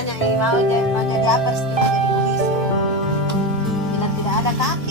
tanya mau jadi apa sih jadi polisi. Bilang tidak ada kaki.